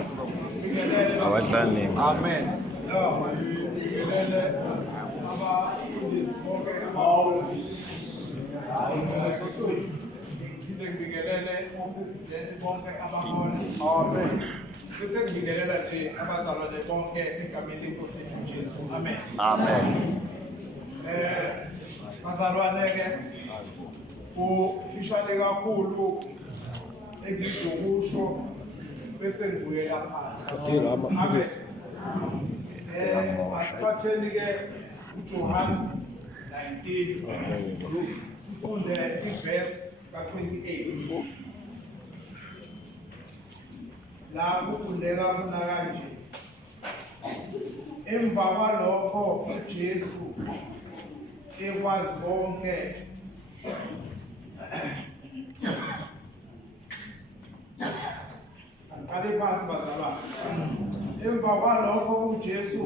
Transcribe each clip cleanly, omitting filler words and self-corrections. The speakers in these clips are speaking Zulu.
Abadlali. Amen. Amen. Bazalwane-ke ufishane kakhulu engizokusho bese ngibuyela phansi. Asithatheni-ke uJohn 19 sifunde iverse ka-28 la kufundeka khona kanje. Emva kwalokho uJesu ekwazi konke aqale phansi bazalwane. Emva kwalokho uJesu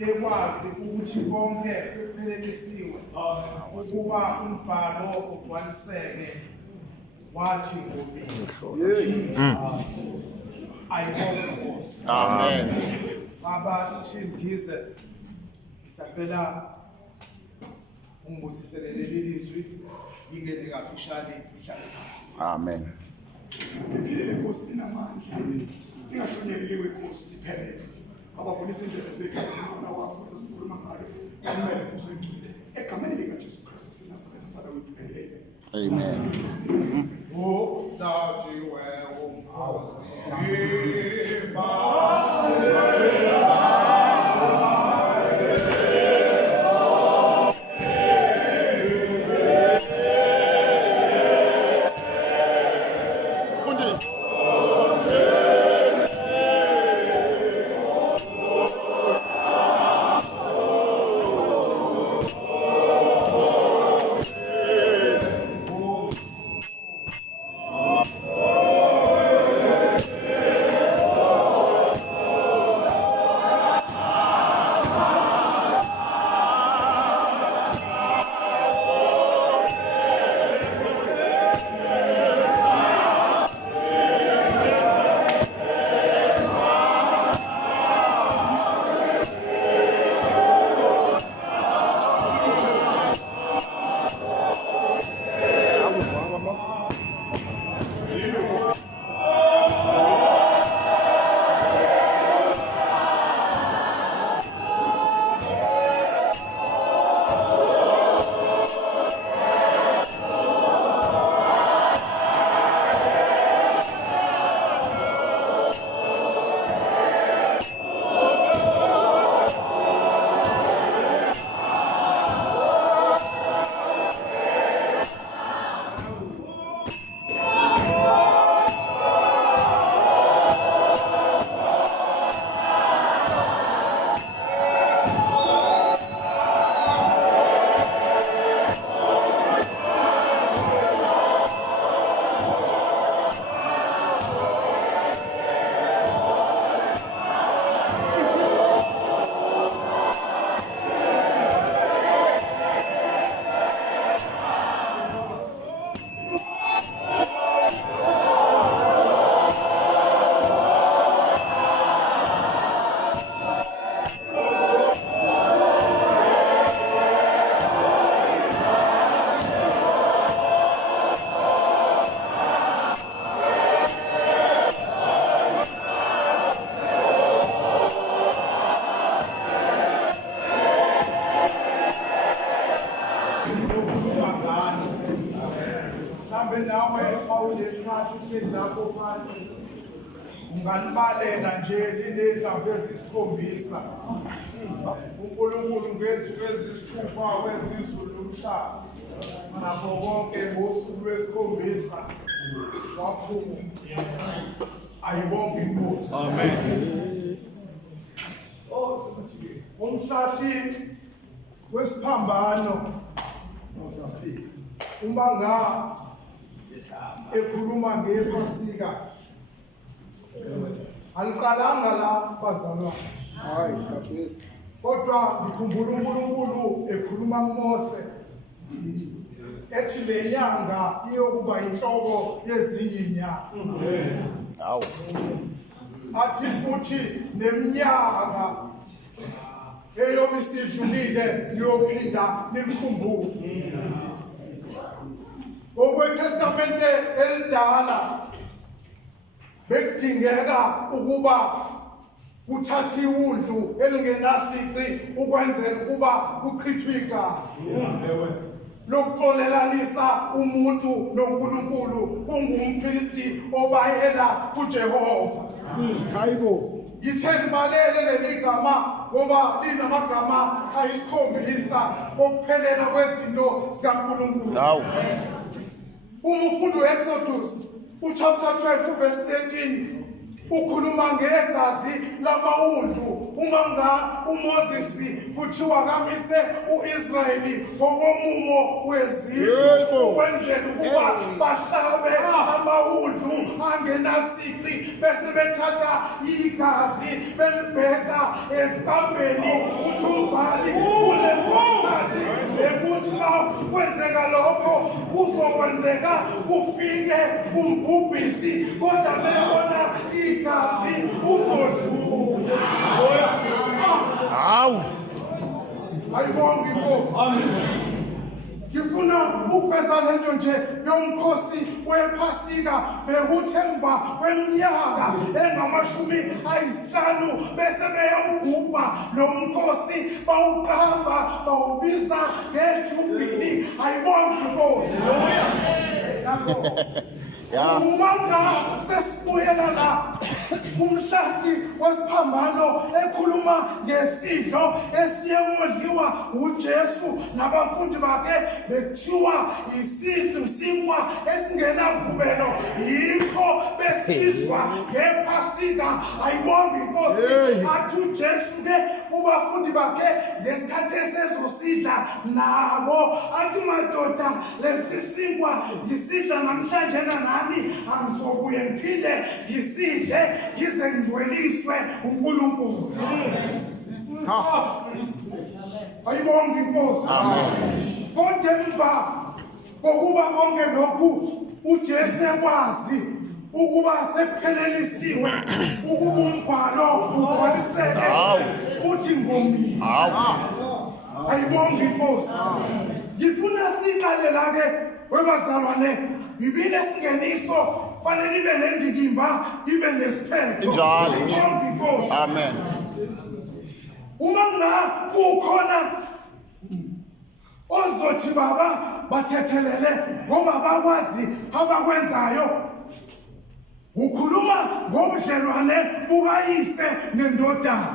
ekwazi ukuthi konke sekuphelelisiwe ukuba umbhalo ugcwaliseke wathi ngomile. Ayibonge Nkosi. Amen. Baba Thimgize ngisacela ungibusisele leli lizwi ingene kafishane ihlale phansi. Amen. Iphile Nkosi inamandla. Ingashonyekile kweNkosi iphele. Abafundisa indlela zethu na wakho sesikhuluma ngayo. Kumele usengcwele. Egameni likaJesu Kristu sinasalela Father we pray. Amen. Oh, that you were ungalibalela nje linendaba ezisikhombisa. uNkulunkulu ngensuku eziyisithupha wenza izulu nomhlaba, nakho konke ngosuku lwesikhombisa waphumula. Ayibonge Inkosi. Amen. Umhlashi wesiphambano uma ekhuluma ngePhasika aliqalanga la bazalwane. Hayi kabisa. Kodwa ngikhumbula uNkulunkulu ekhuluma kuMose ethi le nyanga iyokuba inhloko yezinye inyanga. Awu. athi futhi neminyaka eyobe isidlulile niyophinda nimkhumbule. Ngokwetestamente elidala bekudingeka ukuba uthathe iwundlu elingenasici ukwenzela ukuba kuchithwe igazi lokuxolelanisa umuntu noNkulunkulu ungumpristi obayela kuJehova. Hayibo. Ngitheni balele leli gama ngoba linamagama ayisikhombisa okuphelela kwezinto zikaNkulunkulu. Hawu. Uma ufunda Exodus chapter 12 verse 13 ukhuluma ngegazi lamawundlu. Uma uMoses kuthiwa kamise uIsrayeli ngokomumo wezizwe ukwenzela ukuba bahlabe amawundlu angenasici bese bethatha igazi belibheka esikambeni. Uthubali kuleso sikhathi ekuthi kwenzeka lokho kuzokwenzeka kufike umbhubhisi kodwa bebona igazi uzodlula. Hawu. Ayibonge Inkosi. Ngifuna ufeza lento nje yomkhosi wePhasika bekuthi emva kweminyaka engamashumi 5 bese beyogubha lo mkhosi bawuqamba bawubiza ngeJubili. Ayibonge Inkosi. Umanga sesibuyela la umhlali wesiphambano ekhuluma ngesidlo esiyemodliwa uJesu nabafundi bakhe bekuthiwa isidlo sinkwa esingenavubelo yikho besizwa ngePhasika. Ayibonge Inkosi. Athi uJesu ke kubafundi bakhe ngesikhathi esezosidla nabo athi madoda lesi sinkwa ngisidla namhlanje nani angizobuye ngiphinde ngisidle ngize ngidweliswe uNkulunkulu. Ayibonge Inkosi. Kodwa emva kokuba konke lokhu uJesu ekwazi ukuba sekuphelelisiwe ukuba umbhalo ugcwaliseke uthi ngomile. Ayibonge Inkosi. Ngifuna siqale la ke webazalwane ibile singeniso fanele ibe nendikimba ibe nesiphetho. Ayibonge Inkosi. Amen. Uma kukhona ozothi baba bathethelele ngoba bakwazi abakwenzayo ukhuluma ngobudlelwane bukayise nendodana.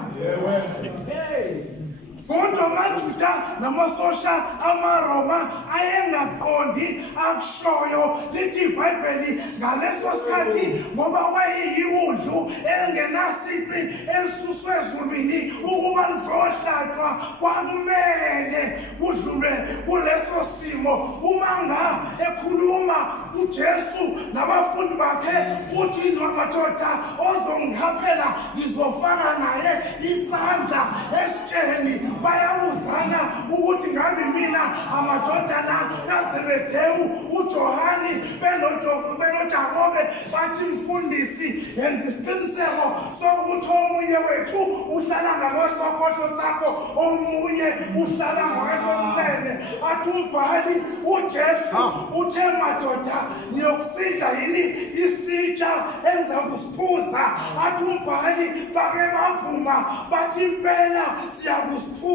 Kodwa amaJuda namasosha amaRoma ayengaqondi akushoyo lithi iBhayibheli ngaleso sikhathi ngoba wayeyiwundlu elingenasici elisuswe ezulwini ukuba lizohlatshwa kwakumele kudlule kuleso simo. Uma ekhuluma uJesu nabafundi bakhe uthi madoda ozongikhaphela ngizofaka naye isandla esitsheni. Bayabuzana ukuthi ngabe mina amadodana kaZebedeu uJohani benoJakobe bathi mfundisi yenza isiqiniseko sokuthi omunye wethu uhlala ngakwesokhohlo sakho omunye uhlala ngakwesokunene. Athi umbhali uJesu uthe madoda niyokusidla yini isitsha enza kusiphuza. Athi umbhali bake bavuma bathi impela siyakuphuza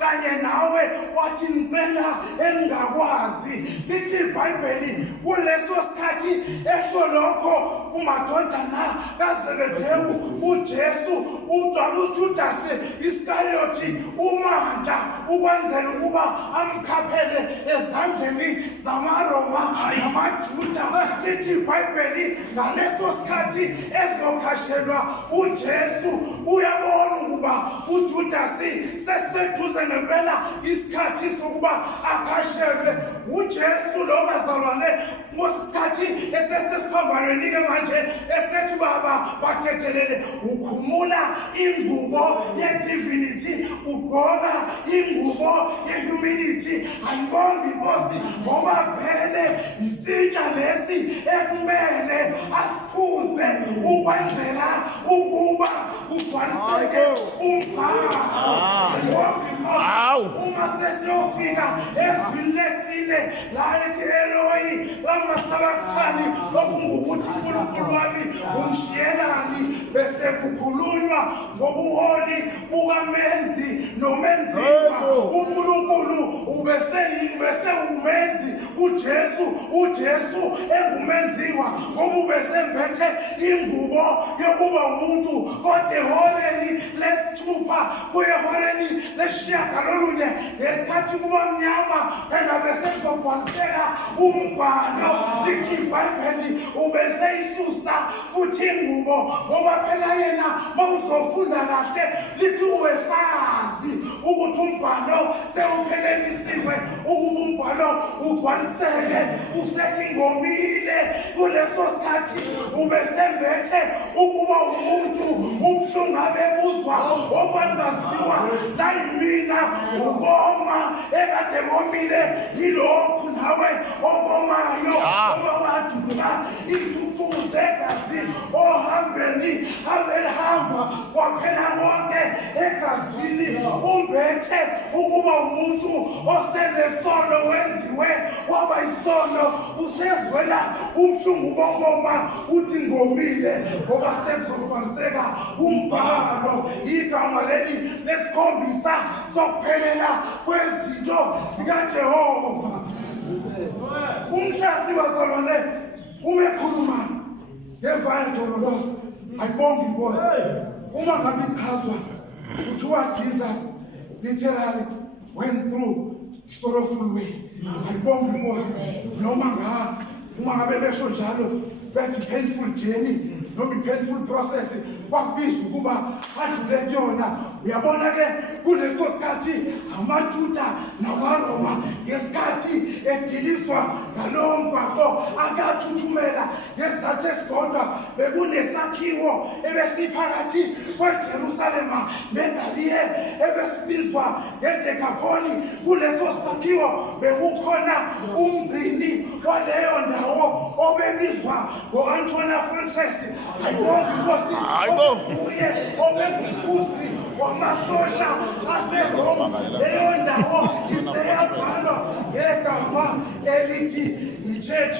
kanye nawe wathi impela engakwazi. Lithi iBhayibheli kuleso sikhathi esho lokho umadodana kaZebedeu uJesu uJudas Iskarioti umandla ukwenzela ukuba amkhaphele ezandleni zamaRoma namaJuda. Lithi iBhayibheli ngaleso sikhathi ezokhashelwa uJesu uyabona ukuba uJudas seseduze ngempela isikhathi sokuba akhashelwe uJesu lo bazalwane ngosikhathi esesesiphambanweni ke manje esethi baba bathethelele ukhumula ingubo ye-divinity ugqoka ingubo ye-humanity. Ayibonge Inkosi ngoba vele isitsha lesi ekumele aphuze ukwenzela ukuba ugcwaliseke umbhalo. Uma sesiyofika ezwini lesine la ethi Eloi lama sabachthani okungukuthi uNkulunkulu wami ungishiyelani, bese kukhulunywa ngobuholi bukamenzi nomenziwa. uNkulunkulu ubese umenzi, uJesu engumenziwa ngoba ubesembethe ingubo yokuba umuntu. Kodwa ehoreni lesithupha kuyehoreni lesishiyagalolunye ngesikhathi kuba mnyama phela bese kuzogcwaliseka umbhalo. Lithi iBhayibheli ubeseyisusa futhi ingubo ngoba phela yena mawuzofunda kahle lithi uwesazi ukuthi umbhalo sewuphelelisiwe ukuba umbhalo ugcwaliseke. Usethi Ngomile kuleso sikhathi ubesembethe ukuba umuntu ubuhlungu abebuzwa okwangaziwa nayimina ukoma ekade ngomile yilokhu nawe okomayo oba wadlula ithuthuku zegazi ohambeni abelihamba kwaphela konke egazini. Umbethe ukuba umuntu osenesono wenziwe waba isono. Usezwela ubuhlungu bokoma uthi Ngomile ngoba sekuzogcwaliseka umbhalo. Igama leli lesikhombisa sokuphelela kwezinto zikaJehova. Umhlazi bazalwane umekhuluma ngevaya dololosa ayibonge inkosi. Uma ngabe ichazwa kuthiwa Jesus literally went through sorrowful way, ayibonge inkosi. Noma uma ngabe besho njalo bethi painful journey noma i-painful process kwakubiza ukuba adlule kuyona. Uyabona ke kuleso sikhathi amaJuda namaRoma ngesikhathi ediliswa ngalowo mgwaqo akathuthumela ngesizathu esisodwa bekunesakhiwo ebesiphakathi kweJerusalema neGalilee ebesibizwa ngeDekapoli. Kuleso sakhiwo bekukhona umgcini waleyo ndawo obebizwa ngo-Antonia-Frances. Ayibonge inkosi obuye obengumkhuzi wamasosha aseRoma. Leyo ndawo iseyabhalwa ngegama elithi i-Church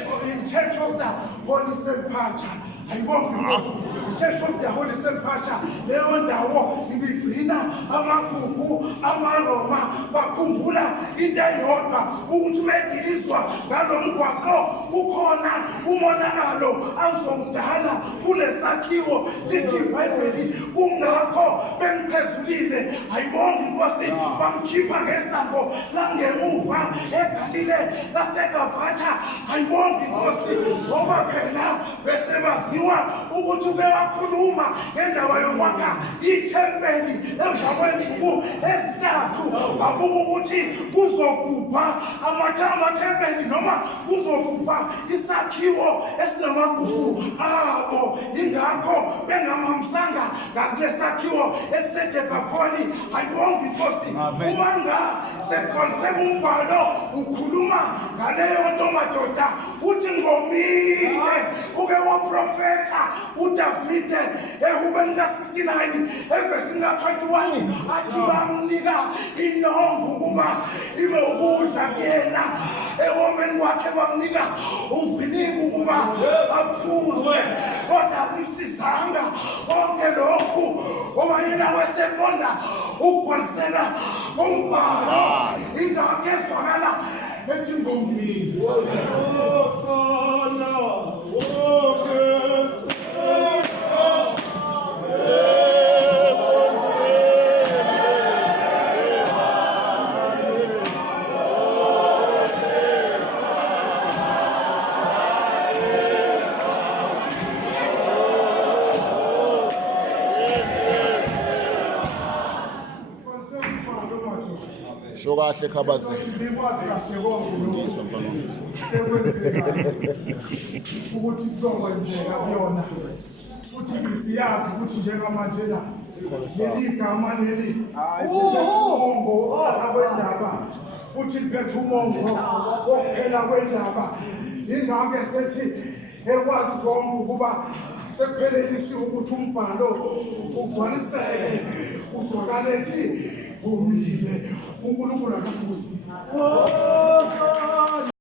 of the Holy Sepulchre. Ayibonge inkosi, i-Church of the Holy Sepulchre. Leyo ndawo ibigcina amagugu amaRoma bakhumbula into eyodwa ukuthi umediliswa ngalo mgwaqo ukhona umonakalo azowudala kulesakhiwo. Lithi iBhayibheli kungakho bemphezulile. Ayibonge inkosi, bamkhipha ngesango langemuva eGalilee laseGabatha. Ayibonge inkosi ngoba phela besebaziwa ukuthi uke wakhuluma ngendaba yokwakha ithempeli emva kwensuku ezintathu. Babuka ukuthi kuzogubha amathempeli noma kuzogubha isakhiwo esinamagugu abo. Ingakho bengamamsanga ngakulesakhiwo esiseDekapoli. Ayibonge inkosi. Uma sekugcwaliseka umbhalo ukhuluma ngaleyo nto madoda uthi Ngomile uke waprofetha uDavide ehubeni ka-69 evesini ka-21 athi bamnika inyongo ukuba ibe ukudla kuyena. Ekomeni kwakhe bamnika uviniga ukuba aphuze, kodwa akumsizanga konke lokhu ngoba yena wesebonda ukugcwaliseka umbhalo. Ingakho ezwakala ethi Ngomile. Shokahle khabaze. Ukuthi kuzokwenzeka kuyona futhi siyazi ukuthi njengamanje la leli gama leli umongo abendaba futhi kuphethe umongo wokuphela kwendaba. Ingakho sethi ekwazi konke ukuba sekuphelelisiwe ukuthi umbhalo ugcwaliseke uzwakale ethi Ngomile uNkulunkulu akakuzi